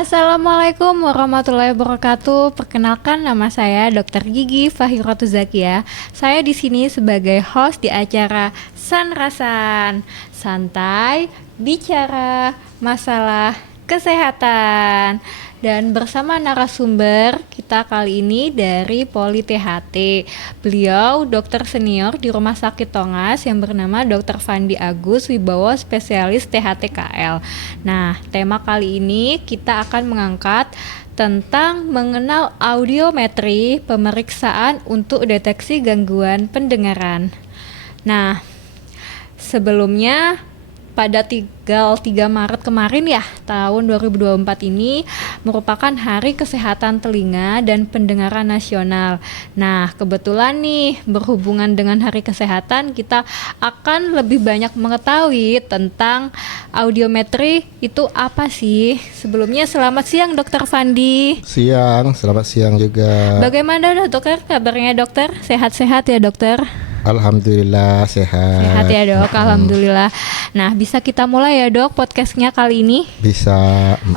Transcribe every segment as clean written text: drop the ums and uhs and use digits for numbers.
Assalamualaikum warahmatullahi wabarakatuh. Perkenalkan, nama saya Dr. Gigi Fahiratu Zakia. Saya di sini sebagai host di acara Sanrasan, santai bicara masalah kesehatan. Dan bersama narasumber kita kali ini dari Poli THT. Beliau dokter senior di Rumah Sakit Tongas yang bernama Dr. Fandi Agus Wibowo, spesialis THT KL. Nah, tema kali ini kita akan mengangkat tentang mengenal audiometri, pemeriksaan untuk deteksi gangguan pendengaran. Nah, sebelumnya pada tanggal 3 Maret kemarin ya, tahun 2024 ini merupakan Hari Kesehatan Telinga dan Pendengaran Nasional. Nah, kebetulan nih berhubungan dengan Hari Kesehatan, kita akan lebih banyak mengetahui tentang audiometri itu apa sih. Sebelumnya selamat siang Dokter Fandi. Siang, selamat siang juga. Bagaimana dokter, kabarnya dokter? Sehat-sehat ya dokter? Alhamdulillah sehat. Sehat ya dok, alhamdulillah. Nah, bisa kita mulai ya dok podcastnya kali ini? Bisa.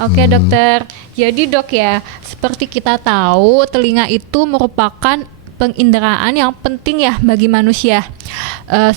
Oke dokter, jadi dok ya, seperti kita tahu telinga itu merupakan penginderaan yang penting ya bagi manusia.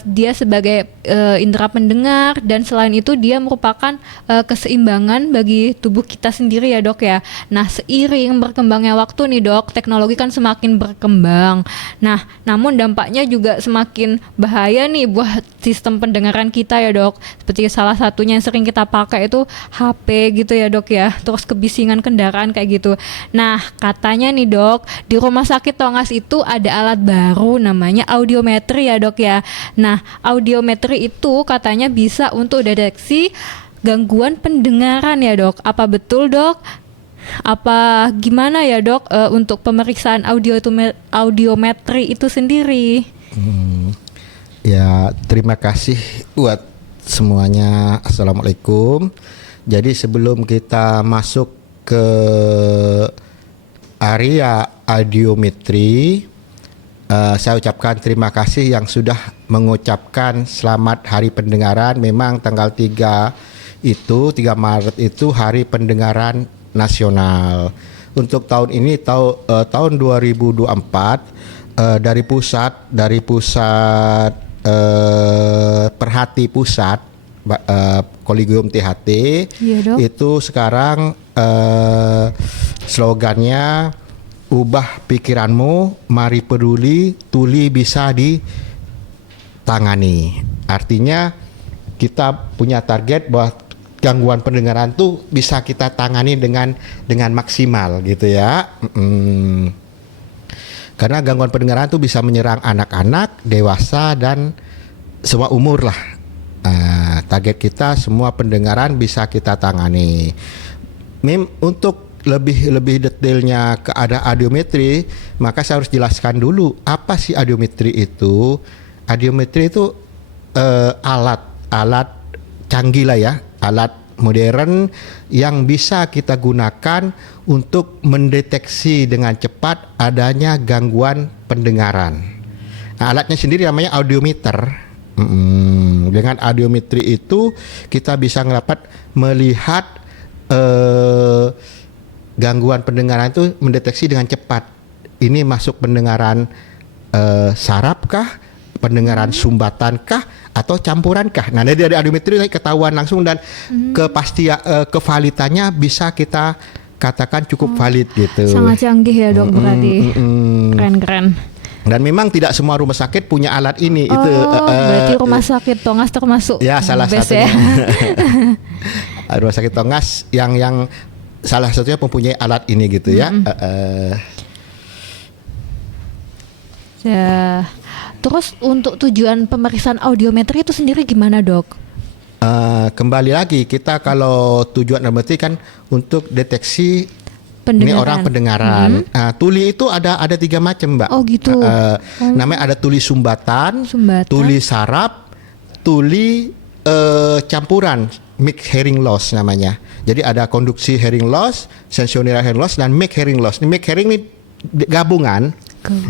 Dia sebagai indera pendengar, dan selain itu dia merupakan keseimbangan bagi tubuh kita sendiri ya dok ya. Nah, seiring berkembangnya waktu nih dok, teknologi kan semakin berkembang. Nah, namun dampaknya juga semakin bahaya nih buat sistem pendengaran kita ya dok. Seperti salah satunya yang sering kita pakai itu HP gitu ya dok ya. Terus kebisingan kendaraan kayak gitu. Nah, katanya nih dok, di Rumah Sakit Tongas itu ada alat baru namanya audiometri ya dok ya. Nah, audiometri itu katanya bisa untuk deteksi gangguan pendengaran ya dok. Apa betul dok? Apa gimana ya dok untuk pemeriksaan audiometri itu sendiri? Ya, terima kasih buat semuanya. Assalamualaikum. Jadi sebelum kita masuk ke area audiometri, saya ucapkan terima kasih yang sudah mengucapkan selamat Hari Pendengaran. Memang tanggal 3 Maret itu Hari Pendengaran Nasional. Untuk tahun ini tahun 2024 dari pusat perhati pusat Kolegium THT itu sekarang slogannya ubah pikiranmu, mari peduli, tuli bisa ditangani. Artinya kita punya target bahwa gangguan pendengaran tuh bisa kita tangani dengan maksimal gitu ya. Karena gangguan pendengaran tuh bisa menyerang anak-anak, dewasa, dan semua umur lah. Target kita semua pendengaran bisa kita tangani. Untuk lebih detailnya ke ada audiometri, maka saya harus jelaskan dulu apa sih audiometri itu. Audiometri itu alat canggih lah ya, alat modern yang bisa kita gunakan untuk mendeteksi dengan cepat adanya gangguan pendengaran. Nah, alatnya sendiri namanya audiometer. Dengan audiometri itu kita bisa melihat gangguan pendengaran itu mendeteksi dengan cepat. Ini masuk pendengaran saraf kah, pendengaran sumbatan kah, atau campuran kah. Nah, dari audiometri ketahuan langsung, dan kepastian kevalitannya bisa kita katakan cukup valid gitu. Sangat canggih ya dok, berarti. Keren. Dan memang tidak semua rumah sakit punya alat ini. Itu berarti Rumah Sakit Tongas termasuk ya salah satunya. ya? Rumah Sakit Tongas yang salah satunya mempunyai alat ini gitu ya. Ya. Terus untuk tujuan pemeriksaan audiometri itu sendiri gimana dok? Kembali lagi, kita kalau tujuan audiometri kan untuk deteksi ini orang pendengaran. Tuli itu ada 3 macam mbak. Oh gitu. Namanya ada tuli sumbatan, tuli saraf, tuli campuran, mixed hearing loss namanya. Jadi ada konduksi hearing loss, sensorineural hearing loss, dan mixed hearing loss. Ini mixed hearing ini gabungan.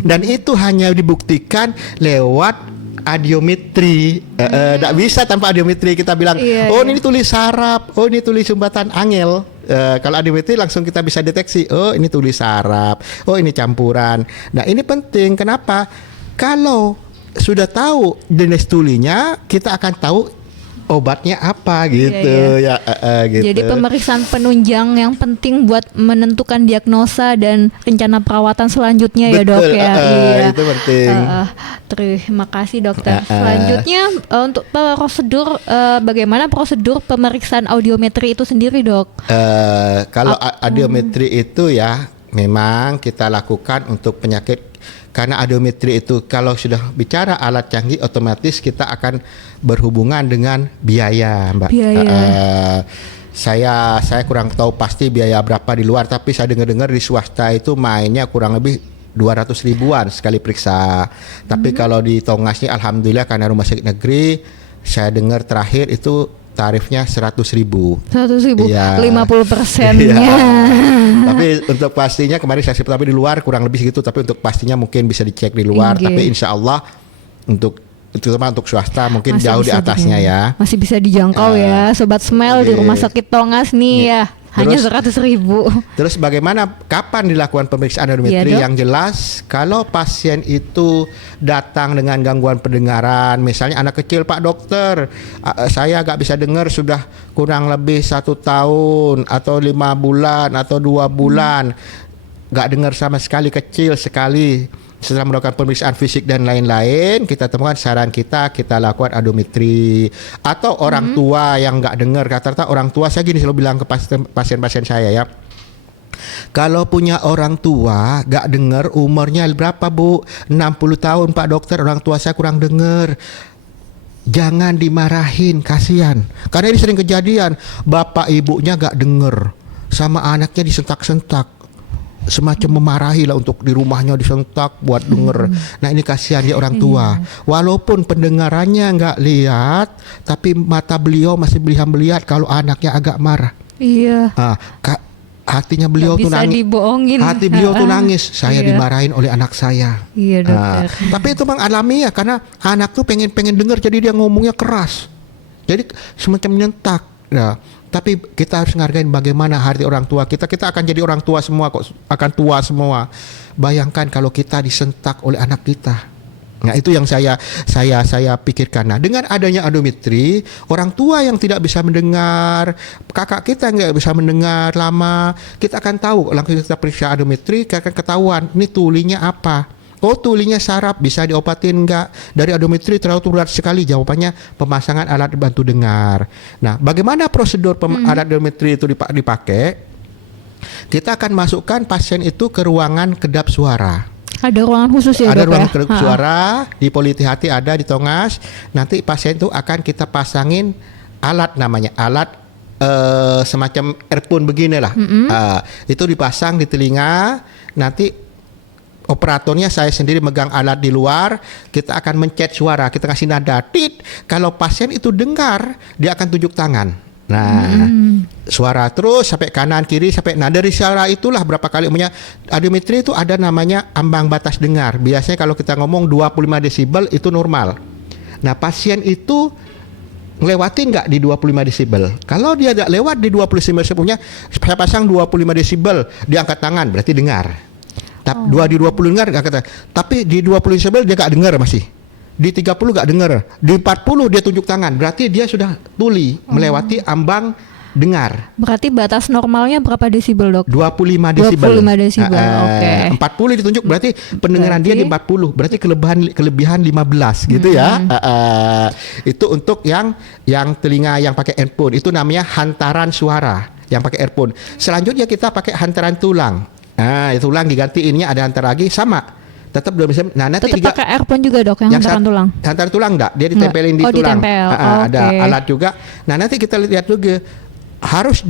Dan itu hanya dibuktikan lewat audiometri. Tidak bisa tanpa audiometri kita bilang, ini tulis saraf, ini tulis sumbatan angel. Kalau audiometri langsung kita bisa deteksi, oh ini tulis saraf, oh ini campuran. Nah ini penting, kenapa? Kalau sudah tahu jenis tulinya, kita akan tahu obatnya apa gitu. Iya. Gitu. Jadi pemeriksaan penunjang yang penting buat menentukan diagnosa dan rencana perawatan selanjutnya ya dok ya. Iya. Itu penting. Terima kasih dokter. Selanjutnya untuk prosedur, bagaimana prosedur pemeriksaan audiometri itu sendiri dok? Kalau audiometri itu ya memang kita lakukan untuk penyakit. Karena audiometri itu kalau sudah bicara alat canggih, otomatis kita akan berhubungan dengan biaya, Mbak. Saya kurang tahu pasti biaya berapa di luar, tapi saya dengar di swasta itu mainnya kurang lebih 200 ribuan sekali periksa. Tapi kalau di Tongas ini alhamdulillah karena rumah sakit negeri, saya dengar terakhir itu tarifnya 100 ribu. 100 ribu, ya. 50%-nya. Tapi untuk pastinya kemarin saya tapi di luar kurang lebih segitu. Tapi untuk pastinya mungkin bisa dicek di luar. Tapi insya Allah untuk terutama untuk swasta mungkin masih jauh di atasnya ya. Masih bisa dijangkau ya, Sobat Smile di Rumah Sakit Tongas nih ya. Hanya 100 ribu. Terus bagaimana, kapan dilakukan pemeriksaan audiometri? Yang jelas kalau pasien itu datang dengan gangguan pendengaran, misalnya anak kecil, Pak Dokter, saya gak bisa dengar sudah kurang lebih 1 tahun atau 5 bulan atau 2 bulan, gak dengar sama sekali, kecil sekali. Setelah melakukan pemeriksaan fisik dan lain-lain, kita temukan, saran kita lakukan audiometri. Atau orang tua yang nggak dengar, kata-kata orang tua, saya gini selalu bilang ke pasien-pasien saya ya, kalau punya orang tua nggak dengar, umurnya berapa Bu? 60 tahun Pak Dokter, orang tua saya kurang dengar. Jangan dimarahin, kasihan. Karena ini sering kejadian, bapak ibunya nggak dengar, sama anaknya disentak-sentak. Semacam memarahi lah untuk di rumahnya disentak buat denger. Nah ini kasihan dia orang tua. Walaupun pendengarannya nggak lihat, tapi mata beliau masih melihat kalau anaknya agak marah. Iya. Hatinya beliau tuh nangis. Dibohongin. Hati beliau tuh nangis. Saya dimarahin oleh anak saya. Iya dokter. Tapi itu memang alami ya, karena anak tuh pengen dengar, jadi dia ngomongnya keras. Jadi semacam nyentak. Ya. Tapi kita harus menghargai bagaimana hati orang tua kita. Kita akan jadi orang tua semua kok, akan tua semua. Bayangkan kalau kita disentak oleh anak kita. Nah itu yang saya pikirkan. Nah dengan adanya audiometri, orang tua yang tidak bisa mendengar, kakak kita nggak bisa mendengar lama, kita akan tahu langsung kita periksa audiometri, akan ketahuan ini tulinya apa. Oh tulinya saraf, bisa diobatin nggak? Dari audiometri terlalu berat sekali, jawabannya pemasangan alat bantu dengar. Nah bagaimana prosedur alat audiometri itu dipakai? Kita akan masukkan pasien itu ke ruangan kedap suara. Ada ruangan khusus ya dok? Ada ruangan kedap suara, di Politi ada, di Tongas. Nanti pasien itu akan kita pasangin alat, namanya alat semacam earphone beginilah. Itu dipasang di telinga, nanti operatornya saya sendiri megang alat di luar, kita akan mencet suara, kita kasih nada tit. Kalau pasien itu dengar, dia akan tunjuk tangan. Nah, suara terus sampai kanan kiri sampai, nah dari suara itulah berapa kali umumnya audiometri itu ada namanya ambang batas dengar. Biasanya kalau kita ngomong 25 desibel itu normal. Nah, pasien itu ngelewatin nggak di 25 desibel? Kalau dia nggak lewat di 20 desibel, sebelumnya saya pasang 25 desibel, dia angkat tangan, berarti dengar. Di 20 dengar gak kata, tapi di 20 desibel dia gak dengar masih. Di 30 gak dengar, di 40 dia tunjuk tangan, berarti dia sudah tuli melewati ambang dengar. Berarti batas normalnya berapa desibel dok? 25 desibel. 25 desibel. Oke. 40 ditunjuk berarti pendengaran dia di 40, berarti kelebihan 15 gitu ya. Itu untuk yang telinga yang pakai earphone, itu namanya hantaran suara yang pakai earphone. Selanjutnya kita pakai hantaran tulang. Nah, tulang digantiinnya ada hantar lagi, sama. Tetap belum bisa. Nah, nanti tetap pakai earphone juga dok yang hantaran tulang. Hantaran tulang enggak, dia ditempelin di tulang. Ditempel. Ada alat juga. Nah, nanti kita lihat juga harus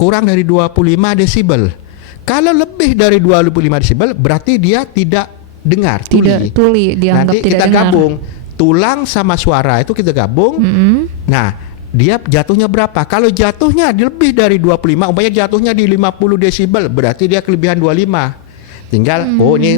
kurang dari 25 desibel. Kalau lebih dari 25 desibel berarti dia tidak dengar, tuli, dianggap nanti tidak kita dengar. Gabung tulang sama suara itu kita gabung. Nah, dia jatuhnya berapa? Kalau jatuhnya lebih dari 25, umpamanya jatuhnya di 50 desibel, berarti dia kelebihan 25. Tinggal ini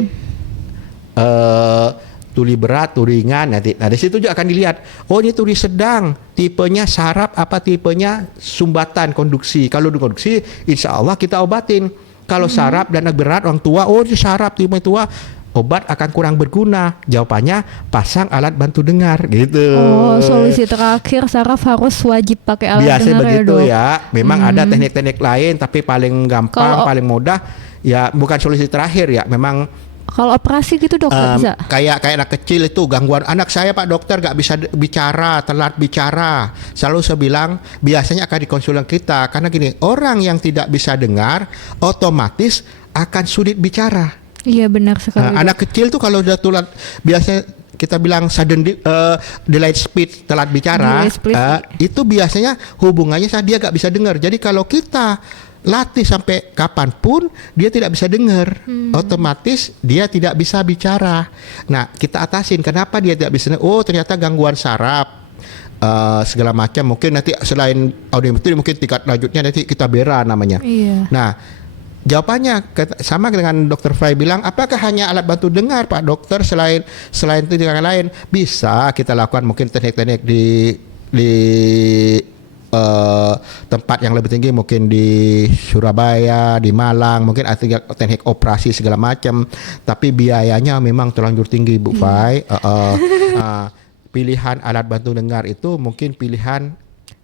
tuli berat, tuli ringan. Nanti, nah di situ juga akan dilihat, oh ini tuli sedang, tipenya saraf apa tipenya sumbatan konduksi. Kalau di konduksi, insya Allah kita obatin. Kalau saraf dan berat orang tua, oh ini saraf tipe tua, obat akan kurang berguna. Jawabannya pasang alat bantu dengar gitu. Oh, solusi terakhir saraf harus wajib pakai alat Biasanya dengar begitu Dok. ya. Memang ada teknik-teknik lain, tapi paling gampang, Kalau- paling mudah ya bukan solusi terakhir ya. Memang Kalau operasi gitu Dok nggak bisa? kayak anak kecil itu gangguan anak saya Pak Dokter nggak bisa bicara, telat bicara. Selalu saya bilang biasanya akan dikonsultan kita karena gini, orang yang tidak bisa dengar otomatis akan sulit bicara. Iya benar sekali. Dok. Anak kecil tuh kalau udah telat biasanya kita bilang sudden delayed speech, telat bicara, Delayed speech. itu biasanya hubungannya sama dia gak bisa dengar. Jadi kalau kita latih sampai kapanpun dia tidak bisa dengar, otomatis dia tidak bisa bicara. Nah kita atasin kenapa dia tidak bisa. Oh ternyata gangguan saraf. Segala macam, mungkin nanti selain audiometri mungkin tingkat lanjutnya nanti kita bera namanya. Iya. Nah, jawabannya sama dengan Dokter Fai bilang, apakah hanya alat bantu dengar Pak Dokter, selain itu yang lain bisa kita lakukan mungkin teknik-teknik di tempat yang lebih tinggi, mungkin di Surabaya, di Malang, mungkin ada teknik operasi segala macam, tapi biayanya memang terlanjur tinggi Bu Fai. Pilihan alat bantu dengar itu mungkin pilihan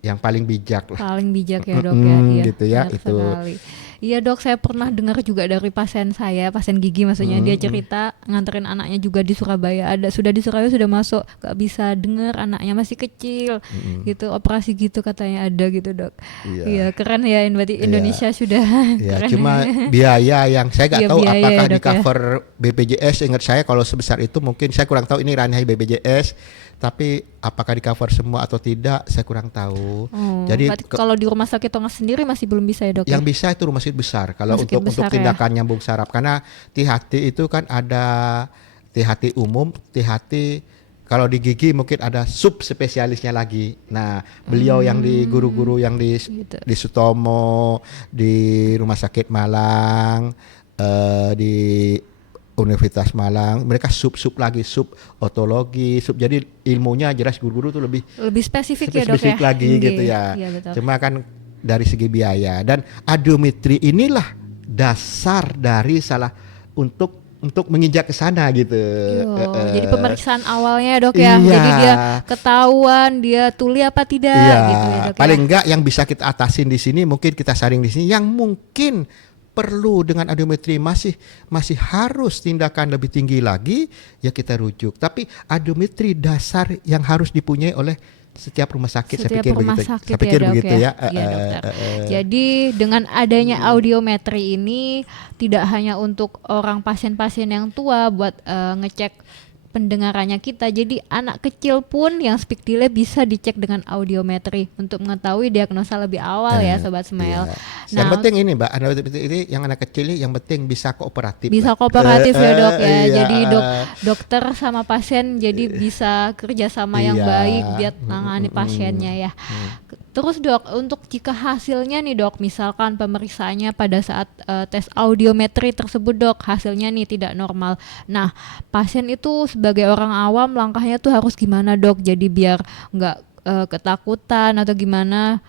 yang paling bijak lah. Paling bijak ya Dok ya. Iya, gitu ya, benar itu. sekali. Iya Dok, saya pernah dengar juga dari pasien saya, pasien gigi maksudnya, dia cerita nganterin anaknya juga di Surabaya, sudah di Surabaya sudah masuk, gak bisa dengar, anaknya masih kecil, gitu, operasi gitu katanya ada gitu Dok. Iya. Iya keren ya, berarti Indonesia sudah Ya, keren. cuma biaya yang saya nggak Iya, tahu biaya apakah ya, di Dok, ya. cover BPJS. Ingat saya kalau sebesar itu mungkin saya kurang tahu, ini ranah BPJS, tapi apakah di cover semua atau tidak saya kurang tahu. Oh, Jadi berarti kalau di rumah sakit Tongas sendiri masih belum bisa ya Dok? yang ya? bisa itu rumah sakit besar kalau Rumah sakit untuk besar ya. tindakan nyambung saraf, karena THT itu kan ada THT umum, THT kalau di gigi mungkin ada sub spesialisnya lagi. Nah, beliau yang di guru-guru yang Gitu. di Sutomo, di Rumah Sakit Malang, di Universitas Malang, mereka sub lagi, sub otologi, jadi ilmunya jelas guru-guru tuh lebih Lebih spesifik ya Dok ya? spesifik lagi Iya, gitu ya. Iya betul. Cuma kan dari segi biaya, dan audiometri inilah dasar dari untuk menginjak ke sana gitu. Jadi pemeriksaan awalnya ya Dok ya. Iya. Jadi dia ketahuan dia tuli apa tidak Iya, gitu ya Dok. paling ya. enggak yang bisa kita atasin di sini, mungkin kita saring di sini, yang mungkin perlu dengan audiometri masih harus tindakan lebih tinggi lagi, ya kita rujuk. Tapi audiometri dasar yang harus dipunyai oleh setiap rumah sakit, saya Setiap pikir rumah begitu. sakit Saya pikir ya Dok begitu ya. Iya dokter. Jadi dengan adanya audiometri ini tidak hanya untuk orang pasien-pasien yang tua buat ngecek pendengarannya kita, jadi anak kecil pun yang speak delay bisa dicek dengan audiometri untuk mengetahui diagnosa lebih awal ya Sobat Smile. Yang penting ini Mbak, ini yang anak kecil ini yang penting bisa kooperatif. Bisa lah. kooperatif ya Dok ya. Iya. Jadi dokter sama pasien jadi bisa kerjasama yang Iya. baik biar nangani pasiennya ya. Terus Dok, untuk jika hasilnya nih Dok, misalkan pemeriksaannya pada saat tes audiometri tersebut Dok, hasilnya nih tidak normal. Nah, pasien itu sebagai orang awam langkahnya tuh harus gimana Dok? Jadi biar nggak ketakutan atau gimana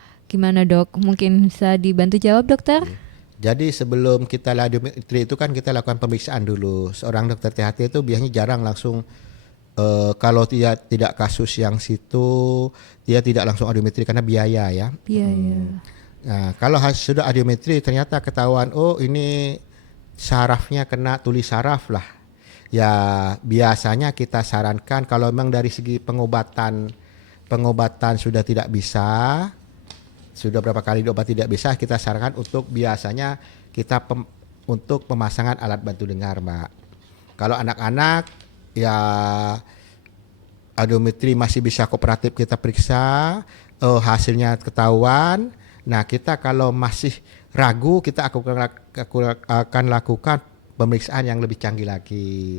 Dok? Mungkin bisa dibantu jawab Dokter? Jadi sebelum kita audiometri itu kan kita lakukan pemeriksaan dulu. Seorang dokter THT itu biasanya jarang langsung kalau tidak kasus yang situ, dia tidak langsung audiometri karena biaya ya. Biaya. Nah, kalau sudah audiometri ternyata ketahuan, oh ini sarafnya kena tuli saraf lah. Ya biasanya kita sarankan kalau memang dari segi pengobatan sudah tidak bisa, sudah berapa kali diobat tidak bisa, kita sarankan untuk biasanya kita untuk pemasangan alat bantu dengar, Mbak. Kalau anak-anak ya audiometri masih bisa kooperatif kita periksa, hasilnya ketahuan. Nah kita kalau masih ragu, kita akan lakukan pemeriksaan yang lebih canggih lagi.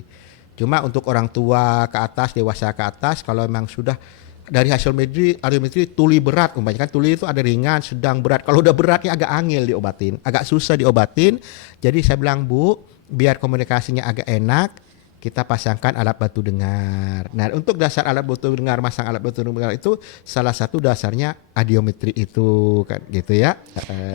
Cuma untuk orang tua ke atas, dewasa ke atas, kalau memang sudah dari hasil audiometri tuli berat, umpamanya kan tuli itu ada ringan, sedang, berat. Kalau udah beratnya agak angel diobatin, agak susah diobatin. Jadi saya bilang Bu, biar komunikasinya agak enak, kita pasangkan alat bantu dengar. Nah, untuk dasar alat bantu dengar, masang alat bantu dengar itu salah satu dasarnya audiometri itu kan gitu ya.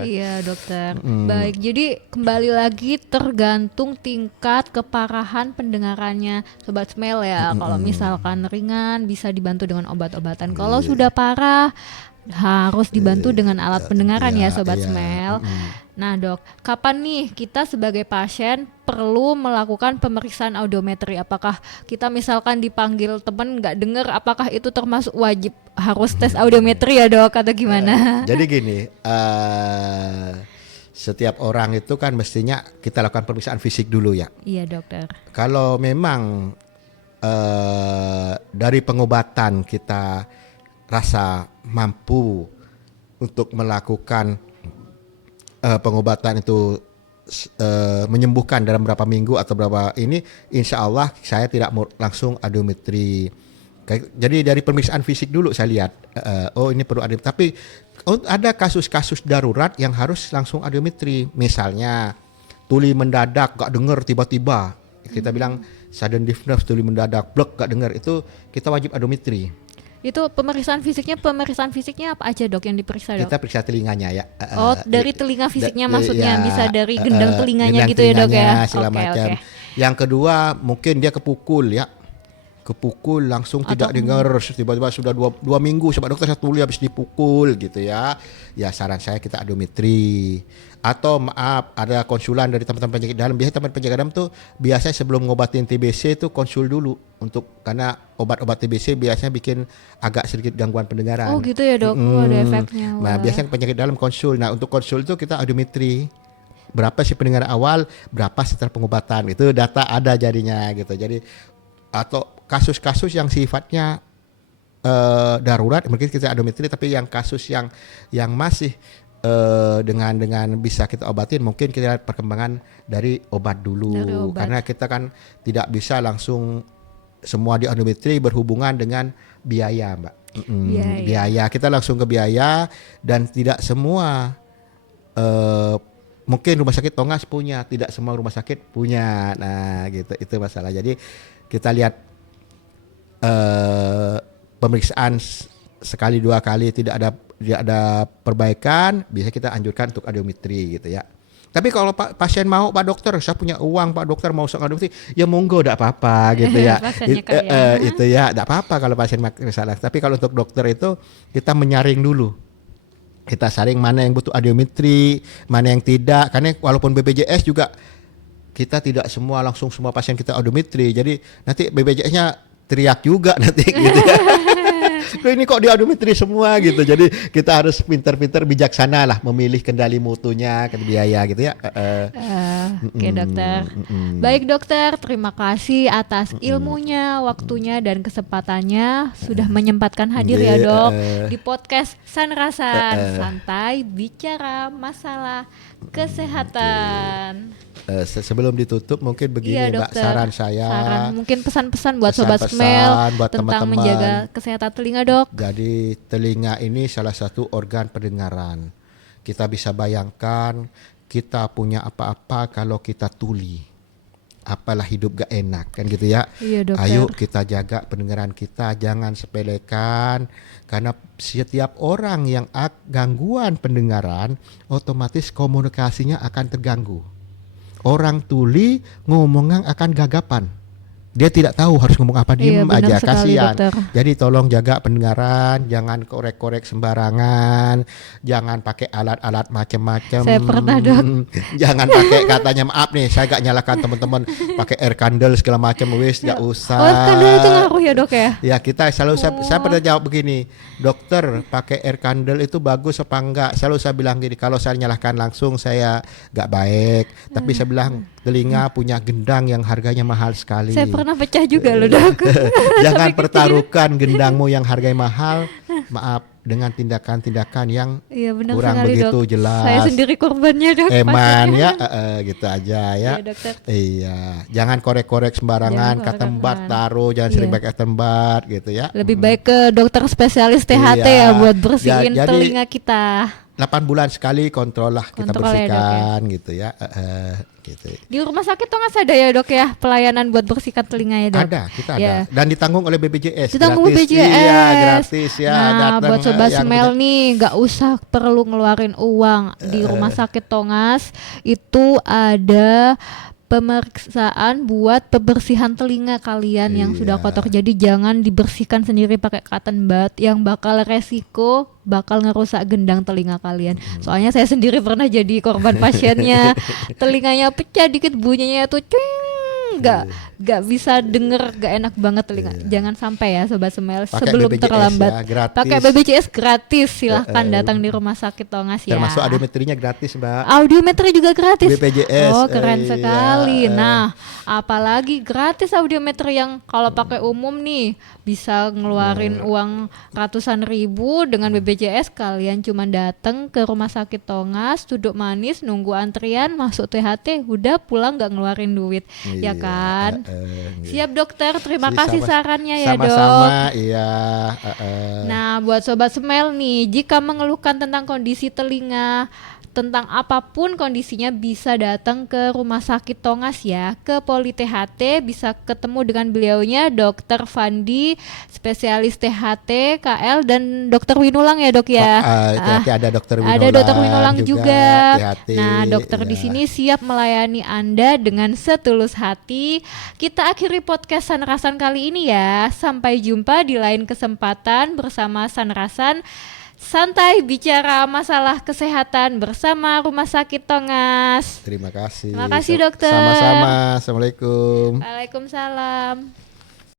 Iya dokter. Baik, jadi kembali lagi tergantung tingkat keparahan pendengarannya Sobat Smell ya. Kalau misalkan ringan bisa dibantu dengan obat-obatan. Kalau sudah parah harus dibantu dengan alat pendengaran ya Sobat Smell. Nah dok, kapan nih kita sebagai pasien perlu melakukan pemeriksaan audiometri? Apakah kita misalkan dipanggil teman nggak dengar, apakah itu termasuk wajib harus tes audiometri ya dok atau gimana? Jadi gini, setiap orang itu kan mestinya kita lakukan pemeriksaan fisik dulu ya. Iya dokter. Kalau memang dari pengobatan kita rasa mampu untuk melakukan pengobatan itu menyembuhkan dalam berapa minggu atau berapa ini, insya Allah saya tidak mau langsung audiometri. Jadi dari pemeriksaan fisik dulu saya lihat, oh ini perlu audiometri. Tapi ada kasus-kasus darurat yang harus langsung audiometri. Misalnya tuli mendadak gak dengar tiba-tiba, kita bilang sudden deafness, tuli mendadak blok gak dengar, itu kita wajib audiometri. Itu pemeriksaan fisiknya apa aja dok yang diperiksa dok? Kita periksa telinganya ya. Oh dari telinga fisiknya maksudnya, ya, bisa dari gendang telinganya gitu ya dok ya? Oke. Yang kedua mungkin dia kepukul ya. Kepukul langsung tidak dengar, tiba-tiba sudah dua minggu sebab dokter saya tuli habis dipukul gitu ya. Ya saran saya kita audiometri. Atau maaf ada konsulan dari teman-teman penyakit dalam. Biasanya teman penyakit dalam tuh biasanya sebelum ngobatin TBC itu konsul dulu karena obat-obat TBC biasanya bikin agak sedikit gangguan pendengaran. Oh gitu ya dok, ada efeknya. Nah biasanya penyakit dalam konsul. Nah untuk konsul itu kita audiometri. Berapa sih pendengaran awal, berapa setelah pengobatan, itu data ada jadinya gitu. Jadi atau kasus-kasus yang sifatnya darurat mungkin kita audiometri, tapi yang kasus yang masih dengan bisa kita obatin mungkin kita lihat perkembangan dari obat dulu. Karena kita kan tidak bisa langsung semua di audiometri berhubungan dengan biaya Mbak. Biaya kita langsung ke biaya, dan tidak semua mungkin rumah sakit Tongas punya, tidak semua rumah sakit punya. Nah gitu, itu masalah. Jadi kita lihat pemeriksaan sekali dua kali tidak ada perbaikan, biasanya kita anjurkan untuk audiometri gitu ya. Tapi kalau pasien mau, Pak Dokter, saya punya uang, Pak Dokter mau sok audiometri, ya monggo, tidak apa-apa gitu ya. Itu ya, tidak apa-apa kalau pasien masalah. Tapi kalau untuk dokter itu kita menyaring dulu. Kita saring mana yang butuh audiometri, mana yang tidak. Karena walaupun BPJS juga kita tidak langsung semua pasien kita audiometri. Jadi nanti BPJS-nya teriak juga nanti gitu ya. Ini kok di audiometri semua gitu. Jadi kita harus pintar-pintar bijaksana lah memilih kendali mutunya, biaya gitu ya. Oke dokter. Baik dokter, terima kasih atas ilmunya, waktunya dan kesempatannya sudah menyempatkan hadir ya dok di podcast Sanrasan, santai bicara masalah kesehatan. Sebelum ditutup mungkin begini Mbak, saran saya. Mungkin pesan-pesan buat Sobat Smell tentang teman-teman menjaga kesehatan telinga dok. Jadi telinga ini salah satu organ pendengaran. Kita bisa bayangkan kita punya apa-apa kalau kita tuli. Apalah hidup gak enak kan gitu ya. Iya, dokter. Ayo kita jaga pendengaran kita, jangan sepelekan. Karena setiap orang yang gangguan pendengaran otomatis komunikasinya akan terganggu. Orang tuli ngomongnya akan gagapan. Dia tidak tahu harus ngomong apa, diem aja, kasihan. Jadi tolong jaga pendengaran, jangan korek-korek sembarangan, jangan pakai alat-alat macam-macam. Saya pernah dok. Jangan pakai, katanya maaf nih, saya gak nyalakan teman-teman pakai air candle segala macam, wis gak usah. Oh, air candle itu ngaruh ya dok ya? Ya kita selalu saya pernah jawab begini, dokter pakai air candle itu bagus apa enggak? Selalu saya bilang gini, kalau saya nyalakan langsung saya gak baik, tapi saya bilang telinga punya gendang yang harganya mahal sekali. Saya pernah pecah juga loh dok. Jangan pertaruhkan gendangmu yang harganya mahal, maaf, dengan tindakan-tindakan yang kurang sekali, begitu dok. Jelas. Saya sendiri korbannya dok. Eman ya, gitu aja ya. Iya, dokter. Iya, jangan korek-korek sembarangan, ketembat taruh, jangan sering pakai ketembat gitu ya. Lebih baik ke dokter spesialis THT ya buat bersihin telinga kita. 8 bulan sekali kontrol lah kita Kontrol ya, Dok, ya. bersihkan gitu ya. Gitu. Di rumah sakit Tongas ada ya dok ya pelayanan buat bersihkan telinga ya dok? Ada, kita Ya. ada. Dan ditanggung oleh BPJS. Ditanggung gratis. BPJS. Iya, gratis ya. Nah, datang, buat sobat yang Smell nih, nggak usah perlu ngeluarin uang di rumah sakit Tongas. Itu ada pemeriksaan buat pembersihan telinga kalian yang sudah Iya. kotor. Jadi jangan dibersihkan sendiri pakai cotton bud yang bakal resiko bakal ngerusak gendang telinga kalian. Soalnya saya sendiri pernah jadi korban pasiennya. Telinganya pecah dikit bunyinya tuh nggak bisa denger, nggak enak banget telinga. Jangan sampai ya sobat Smell Pakai sebelum BPJS terlambat. ya, gratis. Pakai BPJS gratis, silahkan datang di rumah sakit Tongas ya. termasuk audiometrinya gratis, Mbak. Audiometri juga gratis. BPJS. Oh, keren iya, sekali. Nah, apalagi gratis audiometri yang kalau pakai umum nih bisa ngeluarin uang ratusan ribu. Dengan BPJS kalian cuma datang ke rumah sakit Tongas, duduk manis, nunggu antrian, masuk THT, udah pulang nggak ngeluarin duit. Ya Iya, kan? gitu. Siap dokter, terima Sama- kasih sarannya ya dok. Sama-sama, iya. Nah, buat sobat Smell nih, jika mengeluhkan tentang kondisi telinga, tentang apapun kondisinya bisa datang ke rumah sakit Tongas ya, ke Poli THT, bisa ketemu dengan beliaunya Dokter Fandi, spesialis THT, KL dan Dokter Winulang ya dok ya. Nanti ada dokter Winulang. Ada Dokter Winulang juga. hati-hati, Nah, dokter di ya. sini siap melayani Anda dengan setulus hati. Kita akhiri podcast Sanrasan kali ini ya. Sampai jumpa di lain kesempatan bersama Sanrasan. Santai bicara masalah kesehatan bersama Rumah Sakit Tongas. Terima kasih. Terima kasih, dokter. Sama-sama. Assalamualaikum. Waalaikumsalam.